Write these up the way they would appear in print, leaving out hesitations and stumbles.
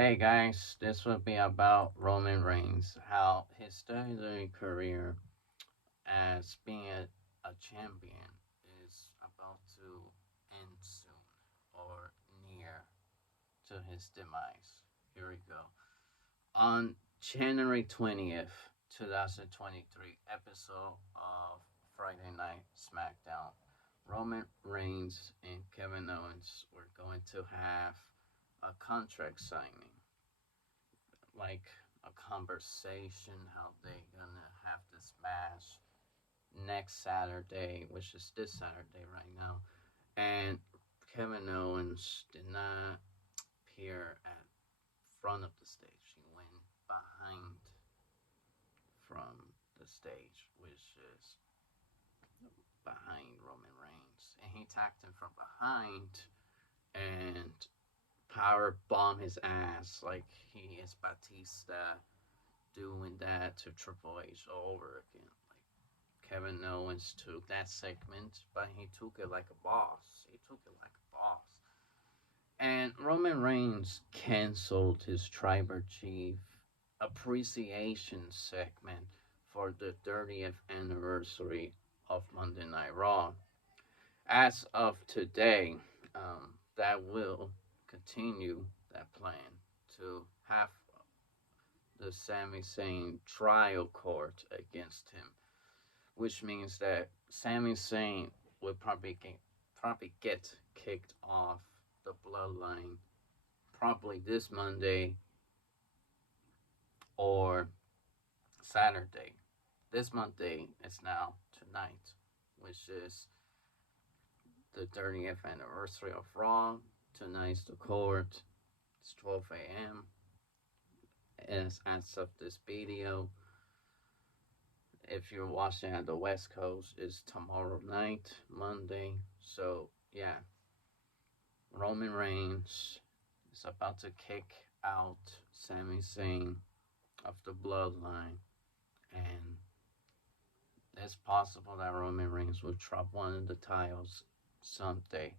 Hey guys, this will be about Roman Reigns, how his WWE career as being a champion is about to end soon or near to his demise. Here we go. On January 20th, 2023, episode of Friday Night SmackDown, Roman Reigns and Kevin Owens were going to have a contract signing, like a conversation how they gonna have this match next Saturday, which is this Saturday right now. And Kevin Owens did not appear at front of the stage. He went behind from the stage, which is behind Roman Reigns. And he attacked him from behind and power bomb his ass like he is Batista doing that to Triple H all over again. Like Kevin Owens took that segment, but he took it like a boss. He took it like a boss. And Roman Reigns canceled his Tribal Chief appreciation segment for the 30th anniversary of Monday Night Raw. As of today, that will continue that plan to have the Sami Zayn trial court against him, which means that Sami Zayn will probably get kicked off the bloodline probably this Monday or Saturday. This Monday is now tonight, which is the 30th anniversary of Raw. Tonight's the court. It's 12 a.m. As of this video, if you're watching at the West Coast, it's tomorrow night, Monday. So yeah, Roman Reigns is about to kick out Sami Zayn of the bloodline, and it's possible that Roman Reigns will drop one of the titles someday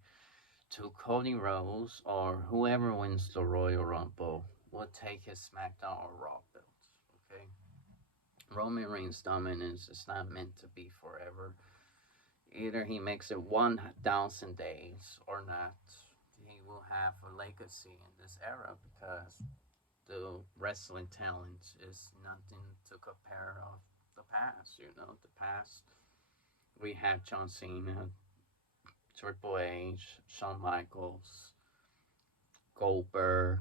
to Cody Rhodes, or whoever wins the Royal Rumble will take his SmackDown or Raw belt. Okay, Roman Reigns' dominance is not meant to be forever. Either he makes it 1,000 days or not. He will have a legacy in this era because the wrestling talent is nothing to compare of the past. You know, the past we had John Cena, Triple H, Shawn Michaels, Goldberg,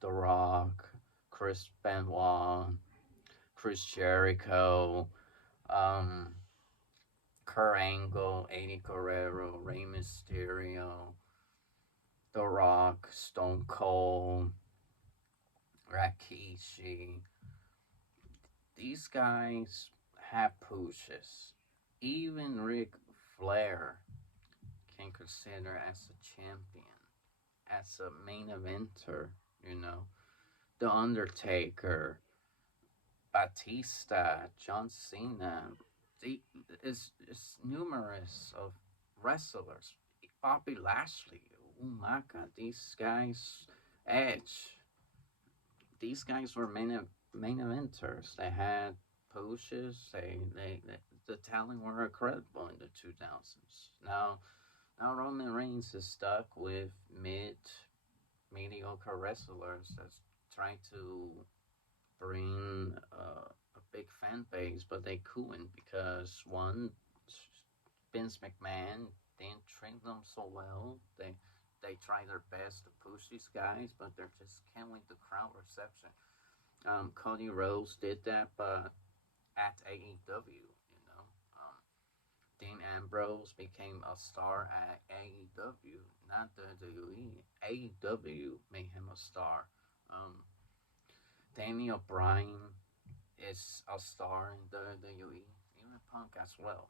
The Rock, Chris Benoit, Chris Jericho, um, Kurt Angle, Eddie Guerrero, Rey Mysterio, The Rock, Stone Cold, Rakishi. These guys have pushes. Even Ric Flair can consider as a champion, as a main eventer, you know. The Undertaker, Batista, John Cena. The, it's numerous of wrestlers. Bobby Lashley. Oh my God, these guys, Edge. These guys were main eventers. They had pushes. They the talent were incredible in the 2000s. Now Roman Reigns is stuck with mediocre wrestlers that's trying to bring a big fan base, but they couldn't because one, Vince McMahon didn't treat them so well. They try their best to push these guys, but they just can't win the crowd reception. Cody Rhodes did that, but at AEW, you know. Dean Ambrose became a star at AEW, not WWE. AEW made him a star. Um, Daniel Bryan is a star in WWE, even Punk as well.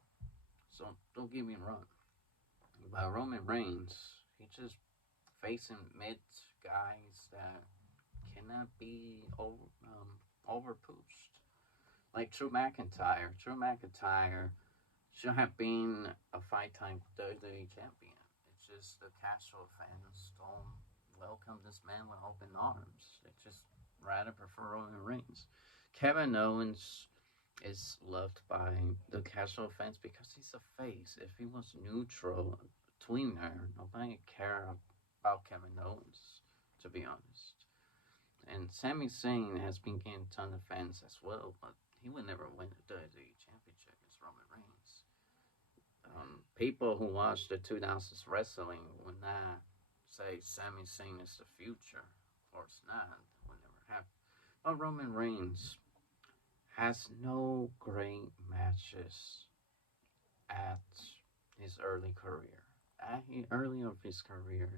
So don't get me wrong. But Roman Reigns, he just facing mid guys that cannot be overpushed. Like Drew McIntyre. Drew McIntyre should have been a five-time WWE champion. It's just the casual fans don't welcome this man with open arms. They just rather prefer Roman Reigns. Kevin Owens is loved by the casual fans because he's a face. If he was neutral, tweener, nobody care about Kevin Owens, to be honest. And Sami Zayn has been getting a ton of fans as well, but he would never win the WWE Championship against Roman Reigns. People who watch the 2000s wrestling would not say Sami Zayn is the future. Of course not. That would never happen. But Roman Reigns has no great matches at his early career. Early of his career,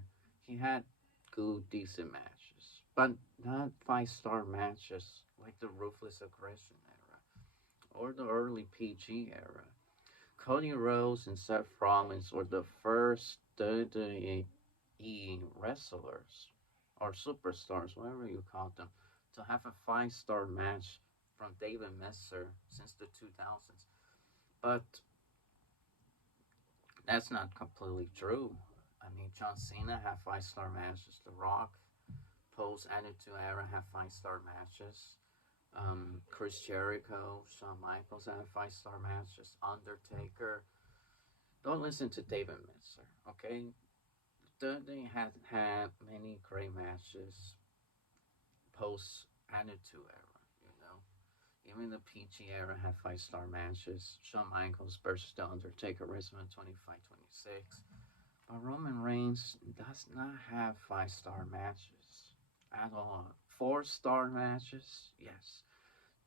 he had good, decent matches, but not five-star matches like the Ruthless Aggression era or the early PG era. Cody Rhodes and Seth Rollins were the first WWE wrestlers or superstars, whatever you call them, to have a five-star match from David Messer since the 2000s. But that's not completely true. I mean, John Cena had five-star matches. The Rock, post Attitude Era, had five-star matches. Chris Jericho, Shawn Michaels had five-star matches. Undertaker. Don't listen to David Messer, okay? They had had many great matches post Attitude Era, you know. Even the PG era had five-star matches. Shawn Michaels versus The Undertaker, WrestleMania 25 26. But Roman Reigns does not have five-star matches at all. Four-star matches, yes.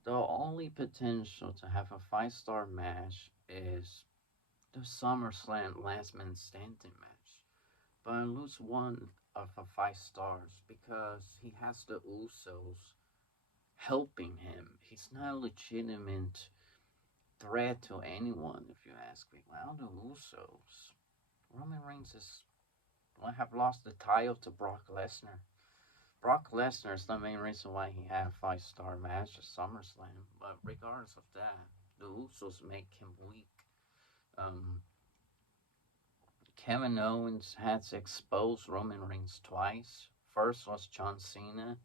The only potential to have a five-star match is the SummerSlam Last Man Standing match. But I lose one of the five stars because he has the Usos helping him. He's not a legitimate threat to anyone, if you ask me. Well, the Usos. Roman Reigns is will have lost the title to Brock Lesnar. Brock Lesnar is the main reason why he had a five-star match at SummerSlam. But regardless of that, the Usos make him weak. Um, Kevin Owens has exposed Roman Reigns twice. First was John Cena,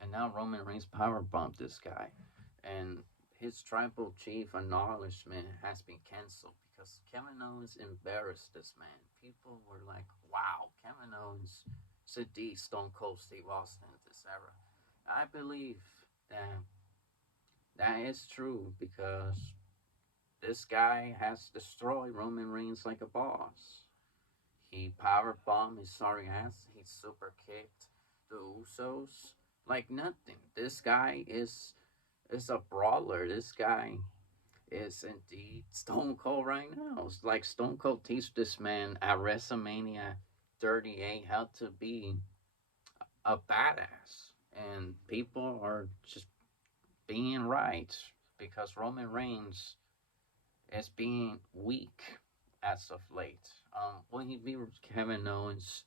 and now Roman Reigns powerbombed this guy. And his tribal chief acknowledgement has been canceled because Kevin Owens embarrassed this man. People were like, wow, Kevin Owens is the Stone Cold Steve Austin in this era. I believe that that is true because this guy has destroyed Roman Reigns like a boss. He power bombed his sorry ass. He super kicked the Usos like nothing. This guy is a brawler. This guy is indeed Stone Cold right now. It's like Stone Cold teach this man at WrestleMania 38 how to be a badass, and people are just being right because Roman Reigns is being weak as of late. Will he be Kevin Owens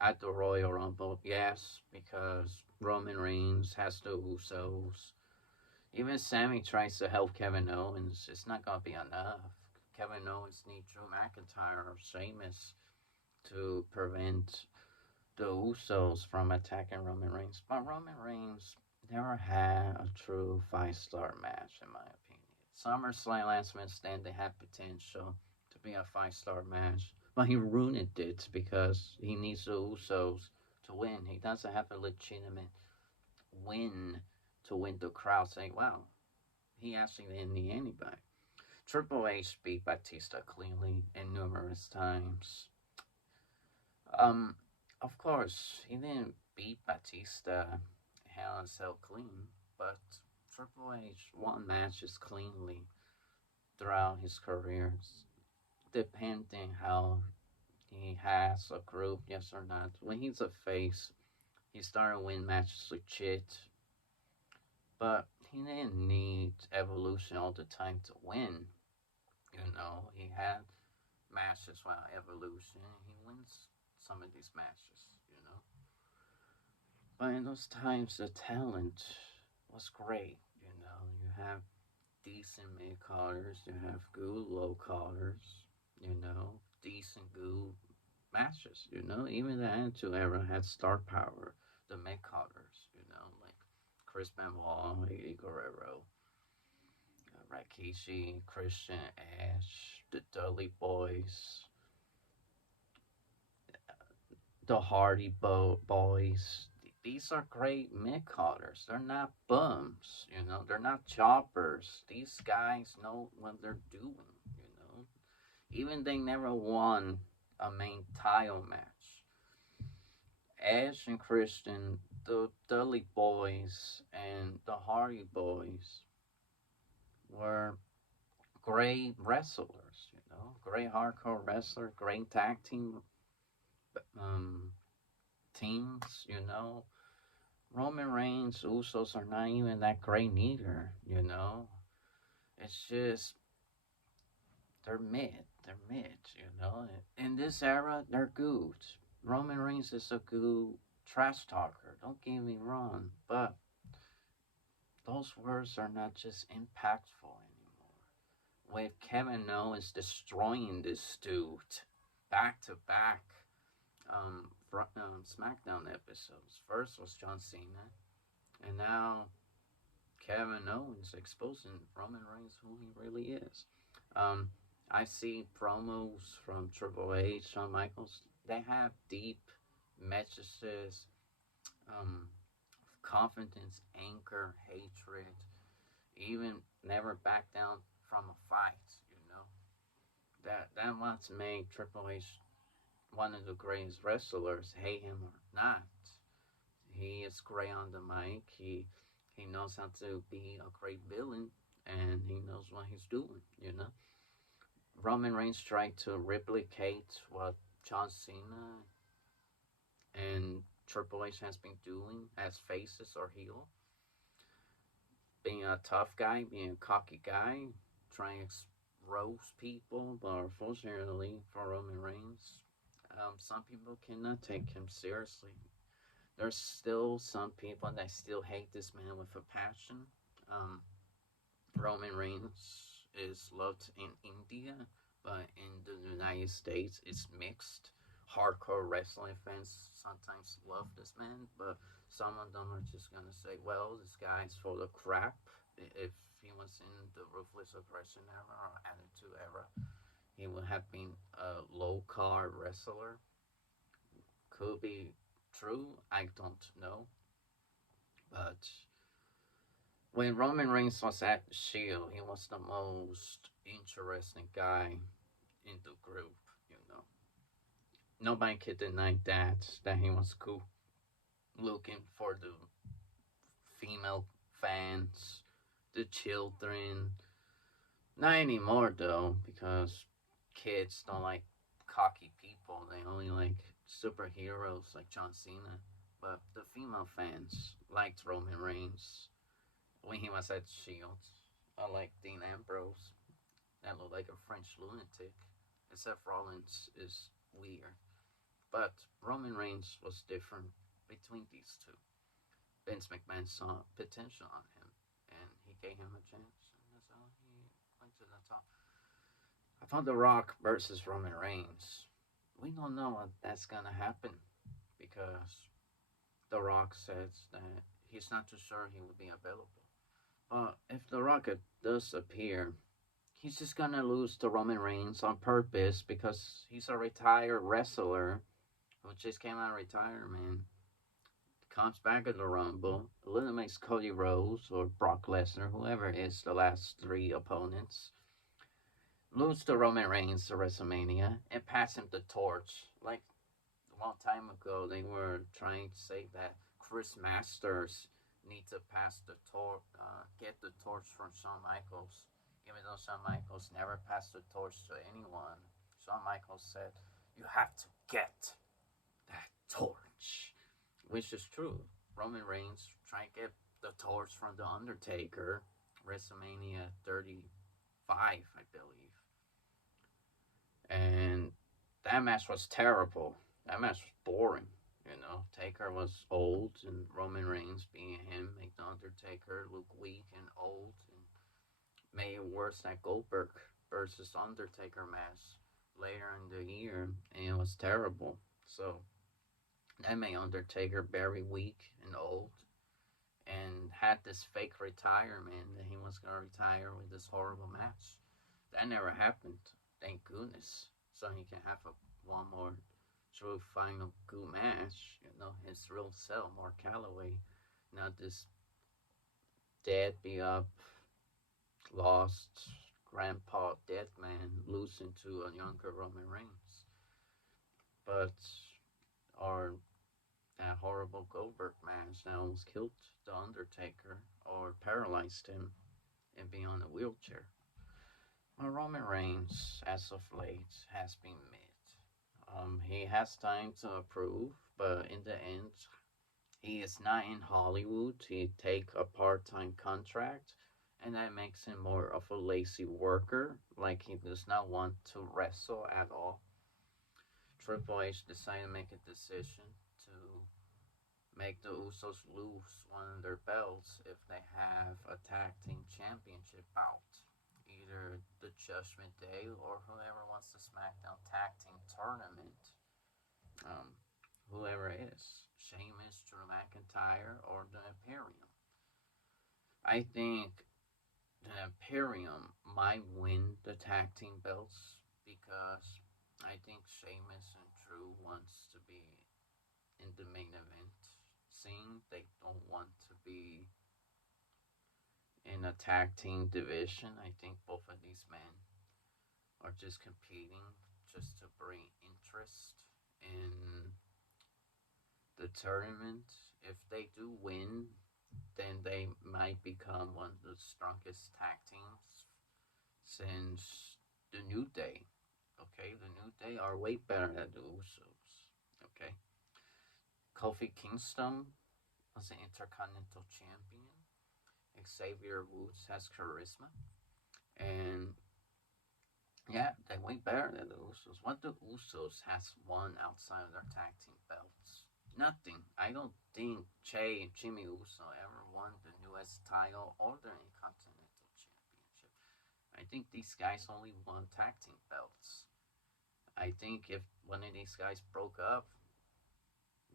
at the Royal Rumble? Yes, because Roman Reigns has the Usos. Even Sammy tries to help Kevin Owens. It's not gonna be enough. Kevin Owens needs Drew McIntyre or Sheamus to prevent the Usos from attacking Roman Reigns. But Roman Reigns never had a true five-star match, in my opinion. SummerSlam Last Man Stand, they had potential to be a five-star match, but he ruined it because he needs the Usos to win. He doesn't have a legitimate win to win the crowd saying, wow, he actually didn't need anybody. Triple H beat Batista cleanly and numerous times. Um, of course, he didn't beat Batista Hell in Cell clean, but Triple H won matches cleanly throughout his career, depending how he has a group, yes or not. When he's a face, he started winning matches legit, but he didn't need Evolution all the time to win. You know, he had matches while Evolution, and he wins some of these matches, you know. But in those times, the talent was great, you know. You have decent mid carders, you have good low carders, you know, decent good matches. Even the Attitude Era had star power. The mid carders, like Chris Benoit, Eddie Guerrero, Rikishi, Christian, Ash, the Dudley Boys, the Boys. These are great mid carders. They're not bums. They're not choppers. These guys know what they're doing. Even they never won a main title match. Edge and Christian, the Dudley Boys, and the Hardy Boys were great wrestlers, great hardcore wrestler, great tag um, teams. Roman Reigns, Usos are not even that great neither. It's just they're mid. They're mid. In this era, they're good. Roman Reigns is a good trash talker. Don't get me wrong, but those words are not just impactful anymore. With Kevin Owens destroying this dude back to back SmackDown episodes. First was John Cena, and now Kevin Owens exposing Roman Reigns who he really is. Um, I see promos from Triple H, Shawn Michaels. They have deep messages, um, confidence, anger, hatred, even never back down from a fight. That what's made Triple H one of the greatest wrestlers, hate him or not. He is great on the mic. He knows how to be a great villain, and he knows what he's doing. Roman Reigns tried to replicate what John Cena and Triple H has been doing as faces or heel, being a tough guy, being a cocky guy, trying to roast people. But unfortunately for Roman Reigns, some people cannot take him seriously. There's still some people that still hate this man with a passion. Um, Roman Reigns is loved in India, but in the United States, it's mixed. Hardcore wrestling fans sometimes love this man, but some of them are just gonna say, "Well, this guy's full of crap." If he was in the Ruthless Aggression era or Attitude era, he would have been a low card wrestler. Could be true. I don't know, but when Roman Reigns was at Shield, he was the most interesting guy in the group. You know, Nobody could deny that he was cool, looking for the female fans, the children. Not anymore though, because kids don't like cocky people. They only like superheroes like John Cena. But the female fans liked Roman Reigns when he was at Shield. Unlike Dean Ambrose, that looked like a French lunatic. Except Rollins is weird. But Roman Reigns was different between these two. Vince McMahon saw potential on him, and he gave him a chance, and that's how he went to the top. I thought The Rock versus Roman Reigns. We don't know what that's gonna happen because The Rock says that he's not too sure he will be available. But if The Rock does appear, he's just gonna lose to Roman Reigns on purpose because he's a retired wrestler who just came out of retirement, comes back at the Rumble, eliminates Cody Rhodes or Brock Lesnar, whoever is the last three opponents, lose to Roman Reigns to WrestleMania, and pass him the torch. Like a long time ago, they were trying to say that Chris Masters need to pass the torch, get the torch from Shawn Michaels, even though Shawn Michaels never passed the torch to anyone. Shawn Michaels said, "You have to get that torch," which is true. Roman Reigns tried to get the torch from The Undertaker, WrestleMania 35, I believe. And that match was terrible. That match was boring. Taker was old, and Roman Reigns, being him, made The Undertaker look weak and old, and made it worse that Goldberg versus Undertaker match. later in the year, and it was terrible. So that made Undertaker very weak and old, and had this fake retirement that he was gonna retire with this horrible match. That never happened, thank goodness. So he can have one more true final good match. You know, his real self, Mark Calloway, not this dead beat up, lost grandpa dead man losing to a younger Roman Reigns. But our that horrible Goldberg match that almost killed the Undertaker or paralyzed him and be on a wheelchair. Well, Roman Reigns, as of late, has been mid. He has time to improve, but in the end, he is not in Hollywood. He take a part-time contract, and that makes him more of a lazy worker. Like he does not want to wrestle at all. Triple H decided to make a decision to make the Usos lose one of their belts if they have a tag team championship bout. Either the Judgment Day or whoever wants the SmackDown Tag Team Tournament. Um, whoever it is. Sheamus, Drew McIntyre, or the Imperium. I think the Imperium might win the tag team belts because I think Sheamus and Drew wants to be in the main event scene. They don't want to be in a tag team division. I think both of these men are just competing just to bring interest in the tournament. If they do win, then they might become one of the strongest tag teams since the New Day. Okay, the New Day are way better than the Usos. Okay, Kofi Kingston was an Intercontinental Champion. Xavier Woods has charisma, and yeah, they way better than the Usos. What the Usos has won outside of their tag team belts? Nothing. I don't think Che and Jimmy Uso ever won the US title or the Intercontinental Championship. I think these guys only won tag team belts. I think if one of these guys broke up,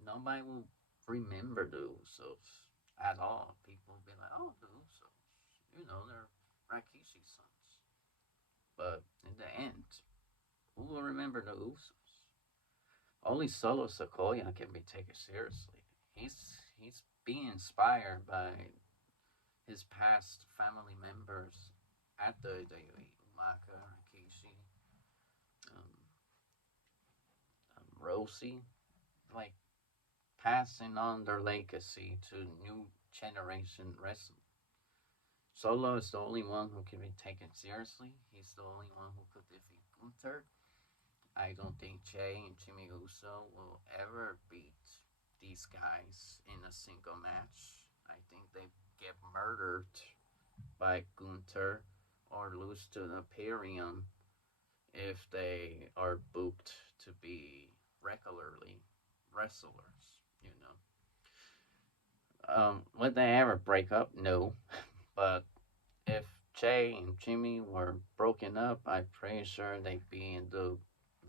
nobody will remember the Usos at all. People will be like, oh, the Usos. You know, they're Rakishi's sons. But in the end, who will remember the Usos? Only Solo Sikoa can be taken seriously. He's being inspired by his past family members at the WWE. Umaka, Rikishi, um, Rosie, like passing on their legacy to new generation wrestling. Solo is the only one who can be taken seriously. He's the only one who could defeat Gunther. I don't think Jay and Jimmy Uso will ever beat these guys in a single match. I think they get murdered by Gunther or lose to the Imperium if they are booked to be regularly wrestlers, you know. Would they ever break up? No. But if Jay and Jimmy were broken up, I'm pretty sure they'd be in the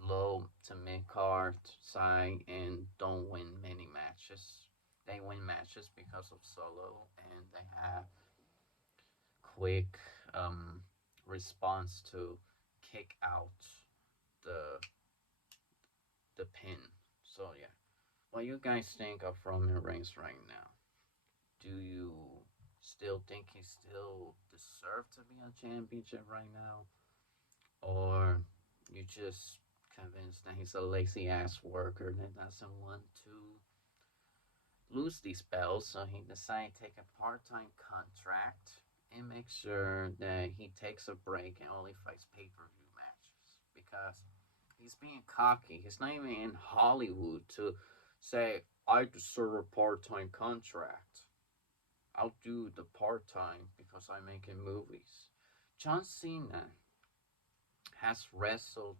low to mid card side and don't win many matches. They win matches because of Solo and they have quick response to kick out the the pin. So yeah. What you guys think of Roman Reigns right now? Do you still think he still deserves to be on championship right now? Or you just convinced that he's a lazy ass worker that doesn't want to lose these belts, so he decided to take a part-time contract and make sure that he takes a break and only fights pay-per-view matches because he's being cocky. He's not even in Hollywood to say I deserve a part-time contract. I'll do the part-time because I'm making movies. John Cena has wrestled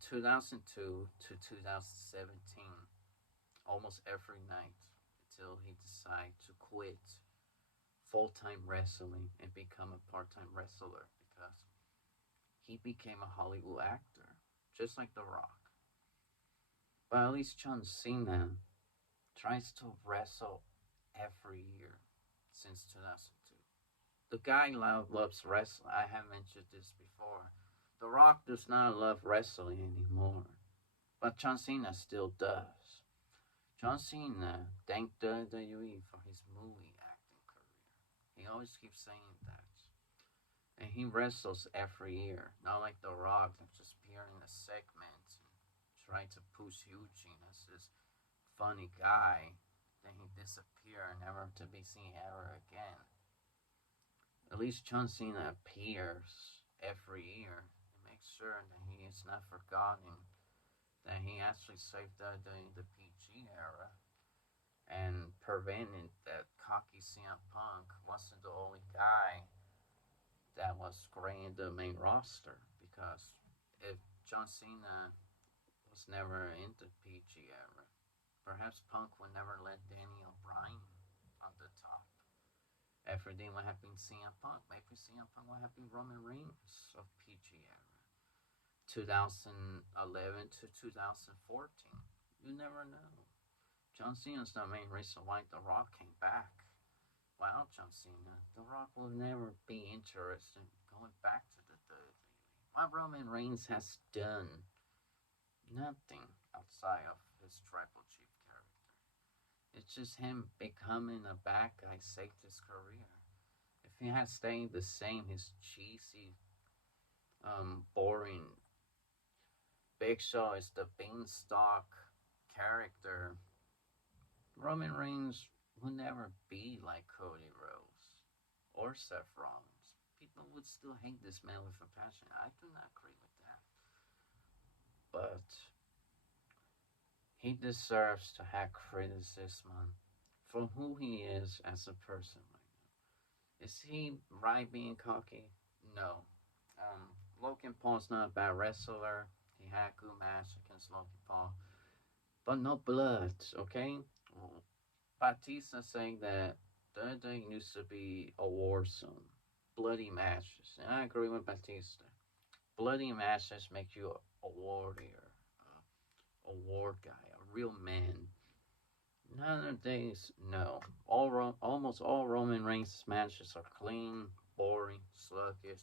2002 to 2017 almost every night until he decided to quit full time wrestling and become a part time wrestler because he became a Hollywood actor. just like The Rock. But at least John Cena tries to wrestle every year since 2002. The guy loves wrestling. I have mentioned this before. The Rock does not love wrestling anymore, but John Cena still does. John Cena thanked WWE for his movie acting career. He always keeps saying that. And he wrestles every year, not like The Rock that just appear in a segment and try to push Eugene as this funny guy. Then he disappear, never to be seen ever again. At least John Cena appears every year and makes sure that he is not forgotten, that he actually saved the PG era and prevented that cocky CM Punk wasn't the only guy that was great in the main roster. Because if John Cena was never in the PG era, perhaps Punk would never let Daniel Bryan on the top. Everything would have been CM Punk. Maybe CM Punk would have been Roman Reigns of PG era. 2011 to 2014. You never know. John Cena's the main reason why The Rock came back. Without John Cena, The Rock will never be interested in going back to the WWE. What Roman Reigns has done nothing outside of his tribal chief character. It's just him becoming a bad guy saved his career. If he had stayed the same, his cheesy, boring Big Show is the beanstalk character, Roman Reigns will never be like Cody Rhodes or Seth Rollins. People would still hate this man with a passion. I do not agree with that. But he deserves to have criticism for who he is as a person right now. Is he right being cocky? No. Logan Paul's not a bad wrestler. He had a good match against Logan Paul. But no blood, okay? Batista saying that WWE used to be a war zone. Bloody matches. And I agree with Batista. Bloody matches make you a warrior, a war guy, a real man. Nowadays, no. Almost all Roman Reigns matches are clean, boring, sluggish.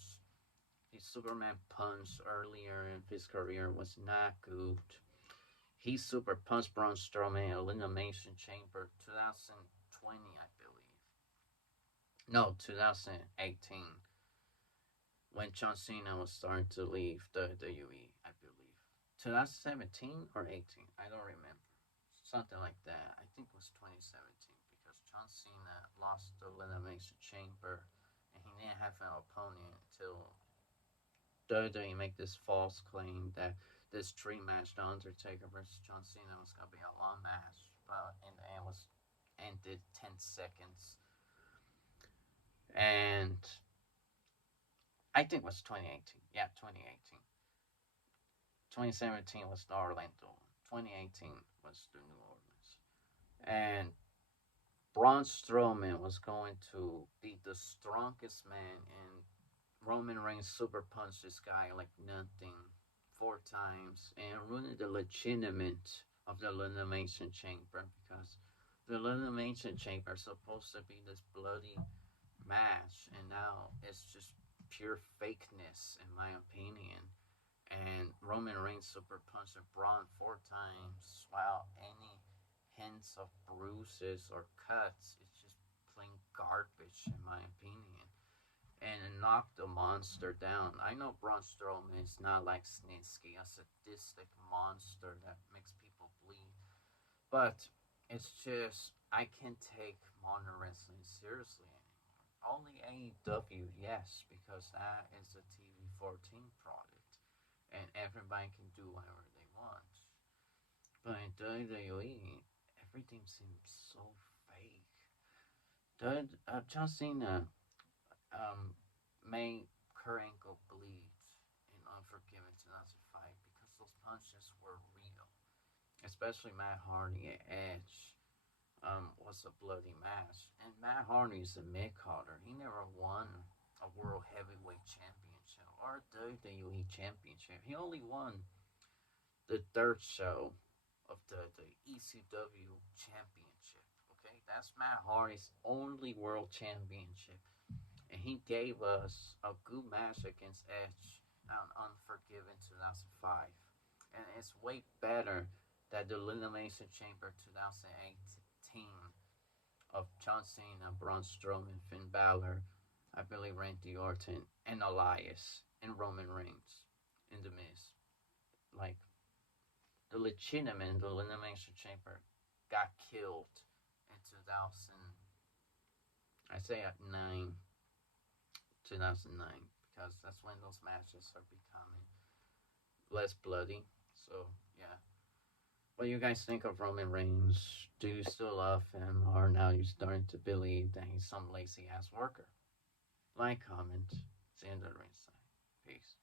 His Superman punch earlier in his career was not good. He super punched Braun Strowman in Elimination Chamber 2020, I believe. No, 2018. When John Cena was starting to leave the WWE, I believe. 2017 or 18, I don't remember. Something like that. I think it was 2017 because John Cena lost the Elimination Chamber and he didn't have an opponent until WWE make this false claim that this dream match, The Undertaker versus John Cena, was gonna be a long match, but in the end was ended 10 seconds. And I think it was 2018. Yeah, 2018. 2017 was the Orlando. 2018 was the New Orleans. And Braun Strowman was going to be the strongest man, and Roman Reigns super punched this guy like nothing 4 times and ruined the legitimate of the Elimination Chamber because the Elimination Chamber is supposed to be this bloody match, and now it's just pure fakeness, in my opinion. And Roman Reigns super punched Braun 4 times while any hints of bruises or cuts is just plain garbage, in my opinion. And it knocked the monster down. I know Braun Strowman is not like Snitsky, a sadistic monster that makes people bleed, but it's just I can't take modern wrestling seriously anymore. Only AEW, yes, because that is a TV 14 product, and everybody can do whatever they want. But in WWE, everything seems so fake. John Cena made Kurt Angle bleed in Unforgiven 2005 because those punches were real. Especially Matt Hardy and Edge was a bloody match. And Matt Hardy is a mid-carder. He never won a World Heavyweight Championship or a WWE Championship. He only won the third show of the ECW Championship. Okay, that's Matt Hardy's only world championship, and he gave us a good match against Edge on Unforgiven 2005, and it's way better than the Elimination Chamber 2018 of John Cena, Braun Strowman, Finn Balor, I believe Randy Orton, and Elias, and Roman Reigns in the Miz. Like the legitimate the Elimination Chamber got killed in 2000. I say at 2009, because that's when those matches are becoming less bloody. So yeah. What do you guys think of Roman Reigns? Do you still love him, or now you're starting to believe that he's some lazy ass worker? Like, comment, see you in the ringside. Peace.